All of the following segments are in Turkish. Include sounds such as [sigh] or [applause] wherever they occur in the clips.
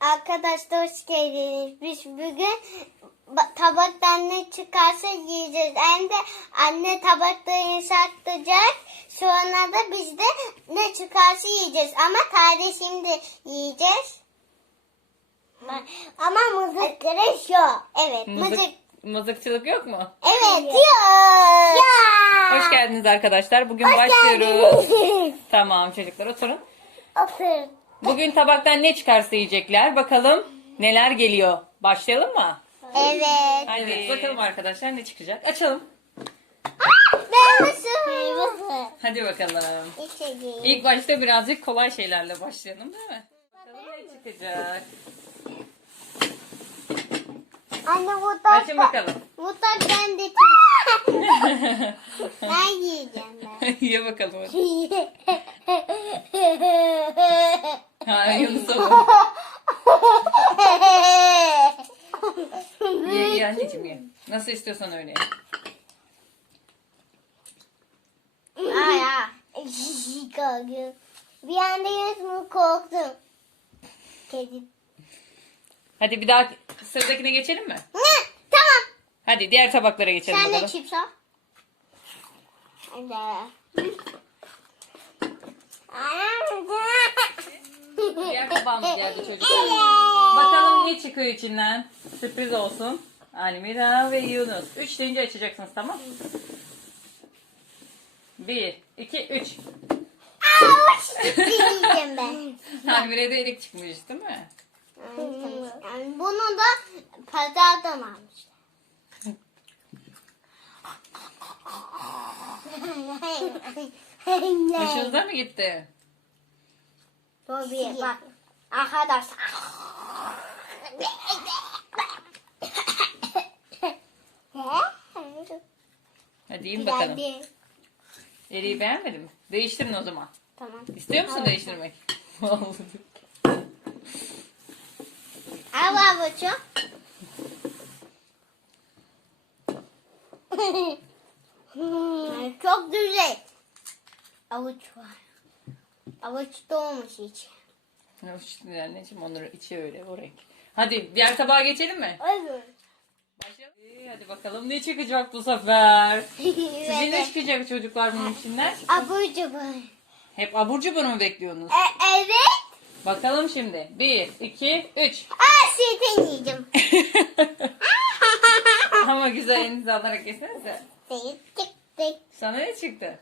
Arkadaşlar hoş geldiniz. Biz bugün ba- tabaktan ne çıkarsa yiyeceğiz. Hem de anne tabakları saklayacak. Sonra da biz de ne çıkarsa yiyeceğiz. Ama kardeşim de yiyeceğiz. Ama mızıkları şu. Evet mızık. Mızık, mızıkçılık yok mu? Evet yok. Ya. Hoş geldiniz arkadaşlar. Bugün Hoş başlıyoruz. geldiniz. Tamam çocuklar oturun. Otur. Bugün tabaktan ne çıkarsa yiyecekler. Bakalım neler geliyor. Başlayalım mı? Evet. Hadi. Bakalım arkadaşlar ne çıkacak. Açalım. Ben mısın? Hadi bakalım. İçeceğim. İlk başta birazcık kolay şeylerle başlayalım değil mi? Bakalım ne çıkacak. Anne bu da Açın bakalım. Bu da ben de [laughs] Ben yiyeceğim ben. [laughs] Ye bakalım. [laughs] hadi. Ha Yunus'a bak. Ye, ye anneciğim ye. Nasıl istiyorsan öyle ye. Ay ay. Korkuyorum. Bir anda yüzümü korktum. Kedi. Hadi bir daha sıradakine geçelim mi? Ne? Tamam. Hadi diğer tabaklara geçelim Sen de bakalım. çips al. Hadi. Diğer tabağımız geldi çocuklar. Bakalım ne çıkıyor içinden. Sürpriz olsun. Almira ve Yunus. Üç deyince açacaksınız tamam? Bir, iki, üç. Avuç yiyeceğim ben. [laughs] Almira'ya da elik çıkmış değil mi? Yani bunu da pazardan almışlar. Hoşunuza mı gitti? Tabii bak. Arkadaşlar. Hadi yiyin bakalım. Güzeldi. Eriği beğenmedin mi? Değiştirin o zaman. Tamam. İstiyor musun değiştirmek? [laughs] Al avucu. [laughs] Çok güzel. Avuç var. Avuç doğmuş hiç. Hoş anneciğim onları içi öyle o renk. Hadi diğer tabağa geçelim mi? Evet. Başlayalım. İyi, Hadi bakalım ne çıkacak bu sefer? [laughs] Sizin ne çıkacak çocuklar bunun içinden? Avucu var. Hep abur cubur mu bekliyorsunuz? E, evet. Bakalım şimdi. Bir, iki, üç. Aa şeytan yiyeceğim. [laughs] [laughs] Ama güzel elinizi alarak yesenize. Tık tık. Sana ne çıktı?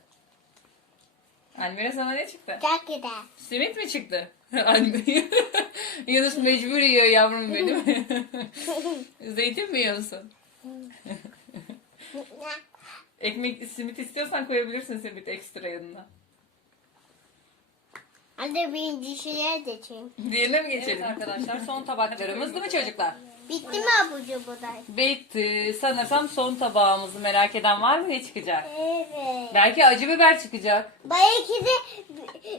Almira sana ne çıktı? Çok güzel. Simit mi çıktı? [laughs] Almira. Yunus mecbur yiyor yavrum benim. [laughs] Zeytin mi yiyorsun? [laughs] Ekmek, simit istiyorsan koyabilirsin simit ekstra yanına. Hadi birinci şeyler de çekeyim. Diğerine mi geçelim? arkadaşlar son tabaklarımız değil mi çocuklar? Bitti mi abucu bu da? Bitti. Sanırsam son tabağımızı merak eden var mı? Ne çıkacak? Evet. Belki acı biber çıkacak. Belki de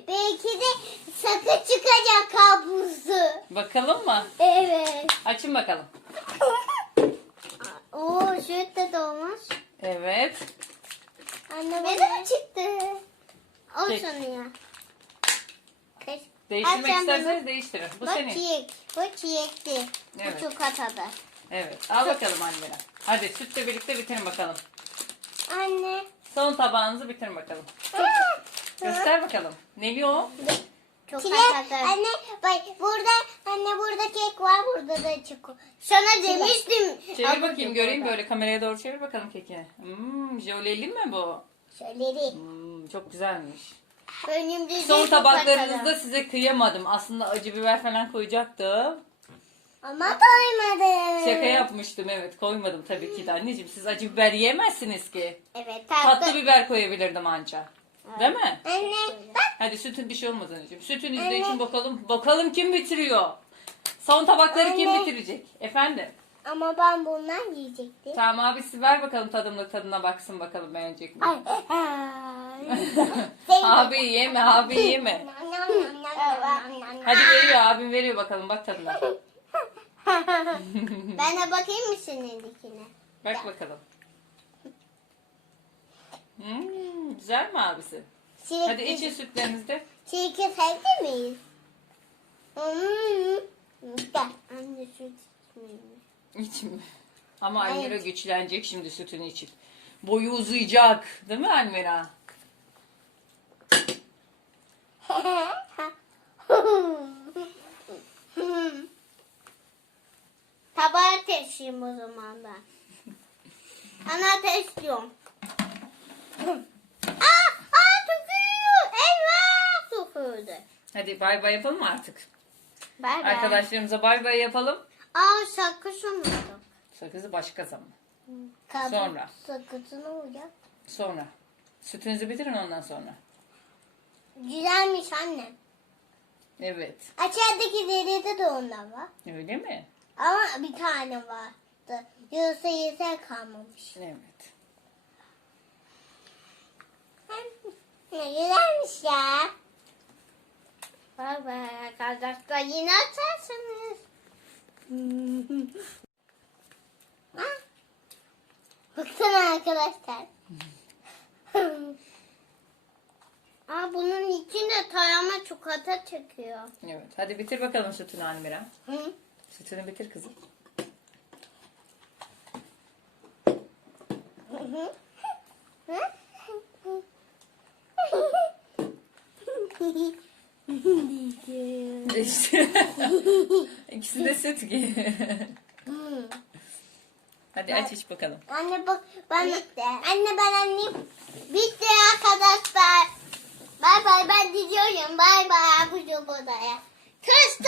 belki de sakız çıkacak kabusu. Bakalım mı? Evet. Açın bakalım. [laughs] Oo süt de dolmuş. Evet. Anne Benim çıktı. Olsun ya. Değiştirmek Açın isterseniz değiştirin. Bu Bu senin. çiğek. Bu çiğekti. Evet. Bu çikolatadı. Evet. Al bakalım annene. Hadi sütle birlikte bitirin bakalım. Anne. Son tabağınızı bitirin bakalım. Göster bakalım. Neli o? Çikolatadı. Anne bak burada anne burada kek var burada da çikolata. Sana demiştim. Çevir bakayım göreyim böyle kameraya doğru çevir bakalım keki. Hmm, jöleli mi bu? Şöyle Hmm, çok güzelmiş. Önümde Son tabaklarınızda size kıyamadım. Aslında acı biber falan koyacaktım. Ama doymadım. Şaka yapmıştım evet koymadım tabii ki de anneciğim. Siz acı biber yiyemezsiniz ki. Evet Tatlı tatlı. biber koyabilirdim anca. Değil mi? Anne bak. Hadi sütün bir şey olmaz anneciğim. Sütünüzü de için bakalım. Bakalım kim bitiriyor? Son tabakları kim Anne. bitirecek? Efendim? Ama ben bundan yiyecektim. Tamam abisi ver bakalım tadımlık tadına baksın bakalım beğenecek mi? Ay. ay. [laughs] abi yeme abi yeme. Hadi veriyor abim veriyor bakalım bak tadına. ben de bakayım mı senindekine? Bak bakalım. Hmm, güzel mi abisi? Hadi için sütlerinizi de. Çiğki sevdi miyiz? Hmm. süt içmeyeyim. İç mi? Ama Evet. Almira güçlenecek şimdi sütünü içip. Boyu uzayacak. Değil mi Almira? Tabağa taşıyayım o zaman ben. Ana taşıyorum. aa, aa tükürüyor. Eyvah tükürdü. Hadi bay bay yapalım mı artık? Bay bay. Arkadaşlarımıza bay bay yapalım. Aa sakız unuttum. Sakızı başka zaman. Kadın Sonra. Sakızını uyacak. Sonra. Sütünüzü bitirin ondan sonra. Güzelmiş anne. Evet. Aşağıdaki deride de onlar var. Öyle mi? Ama bir tane vardı. Yoksa yeter kalmamış. Evet. Ne güzelmiş ya. Bay bay arkadaşlar. Yine açarsınız. [laughs] Baksana arkadaşlar. Aa, bunun içinde tarama çikolata çıkıyor. Evet. Hadi bitir bakalım sütünü Almira. Hı? Sütünü bitir kızım. Hı hı. İşte. İkisi de süt. Hı. Hadi aç iç bakalım. Anne bak ben anne ben anne bitti arkadaşlar. Bay bay ben gidiyorum. Bay bay bu odaya. Kız